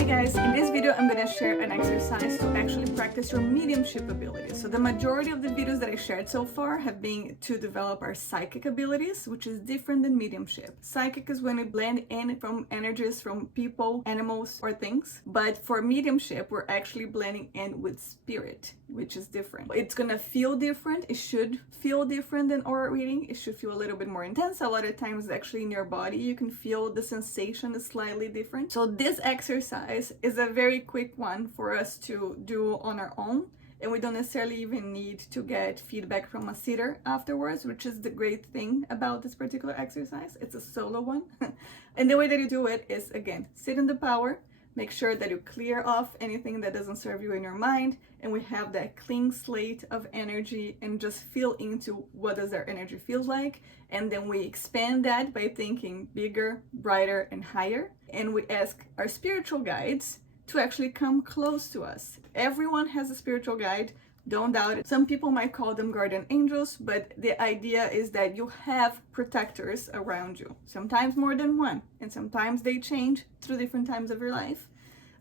Hi guys, in this video I'm going to share an exercise to actually practice your mediumship abilities. So the majority of the videos that I shared so far have been to develop our psychic abilities, which is different than mediumship. Psychic is when we blend in from energies from people, animals, or things. But for mediumship, we're actually blending in with spirit, which is different. It's going to feel different. It should feel different than aura reading. It should feel a little bit more intense. A lot of times actually in your body, you can feel the sensation is slightly different. So this exercise is a very quick one for us to do on our own, and we don't necessarily even need to get feedback from a sitter afterwards, which is the great thing about this particular exercise. It's a solo one. And the way that you do it is, again, sit in the power, make sure that you clear off anything that doesn't serve you in your mind, and we have that clean slate of energy and just feel into what does our energy feel like. And then we expand that by thinking bigger, brighter, and higher. And we ask our spiritual guides to actually come close to us. Everyone has a spiritual guide. Don't doubt it. Some people might call them guardian angels, but the idea is that you have protectors around you. Sometimes more than one, and sometimes they change through different times of your life.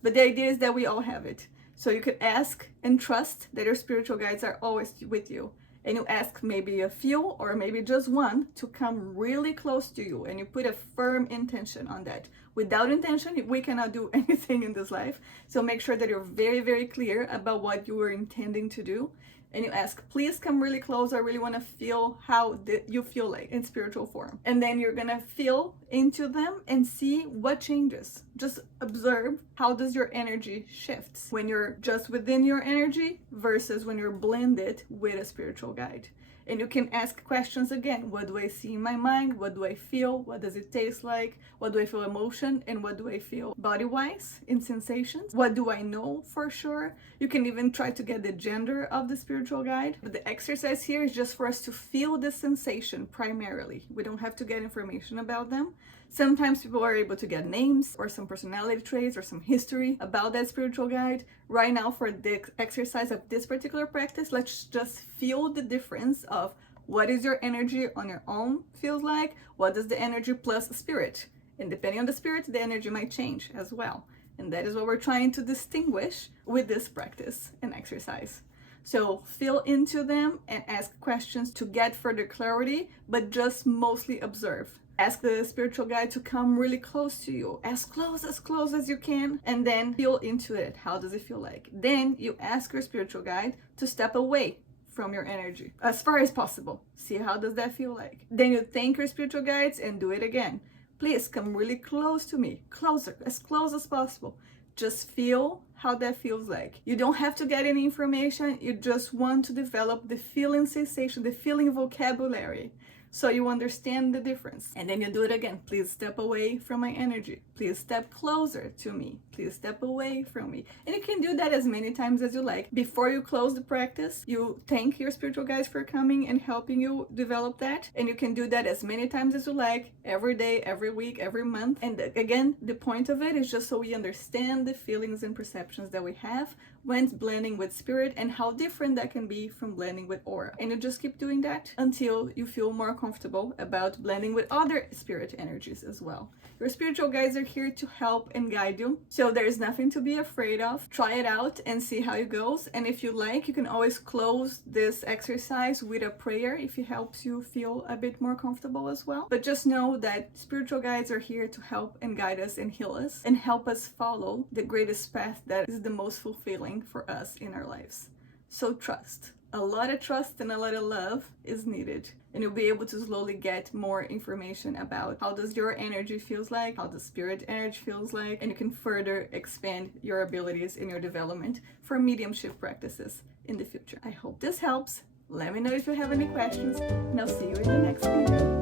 But the idea is that we all have it. So you could ask and trust that your spiritual guides are always with you. And you ask maybe a few or maybe just one to come really close to you, and you put a firm intention on that. Without intention, we cannot do anything in this life. So make sure that you're very, very clear about what you are intending to do. And you ask, please come really close. I really want to feel how you feel like in spiritual form. And then you're going to feel into them and see what changes. Just observe how does your energy shifts when you're just within your energy versus when you're blended with a spiritual guide. And you can ask questions again. What do I see in my mind? What do I feel? What does it taste like? What do I feel emotion? And what do I feel body-wise in sensations? What do I know for sure? You can even try to get the gender of the spiritual guide. But the exercise here is just for us to feel the sensation primarily. We don't have to get information about them. Sometimes people are able to get names or some personality traits or some history about that spiritual guide. Right now, for the exercise of this particular practice, let's just feel the difference of what is your energy on your own feels like, what does the energy plus spirit. And depending on the spirit, the energy might change as well. And that is what we're trying to distinguish with this practice and exercise. So feel into them and ask questions to get further clarity, but just mostly observe. Ask the spiritual guide to come really close to you, as close as you can, and then feel into it. How does it feel like? Then you ask your spiritual guide to step away from your energy as far as possible. See how does that feel like? Then you thank your spiritual guides and do it again. Please come really close to me, closer, as close as possible. Just feel how that feels like. You don't have to get any information. You just want to develop the feeling sensation, the feeling vocabulary, so you understand the difference. And then you do it again. Please step away from my energy. Please step closer to me. Please step away from me. And you can do that as many times as you like. Before you close the practice, you thank your spiritual guides for coming and helping you develop that. And you can do that as many times as you like, every day, every week, every month. And again, the point of it is just so we understand the feelings and perceptions that we have when blending with spirit and how different that can be from blending with aura. And you just keep doing that until you feel more comfortable about blending with other spirit energies as well. Your spiritual guides are here to help and guide you, so there's nothing to be afraid of. Try it out and see how it goes. And if you like, you can always close this exercise with a prayer if it helps you feel a bit more comfortable as well. But just know that spiritual guides are here to help and guide us and heal us and help us follow the greatest path that is the most fulfilling for us in our lives. So trust. A lot of trust and a lot of love is needed, and you'll be able to slowly get more information about how does your energy feels like, how the spirit energy feels like, and you can further expand your abilities in your development for mediumship practices in the future. I hope this helps. Let me know if you have any questions, and I'll see you in the next video.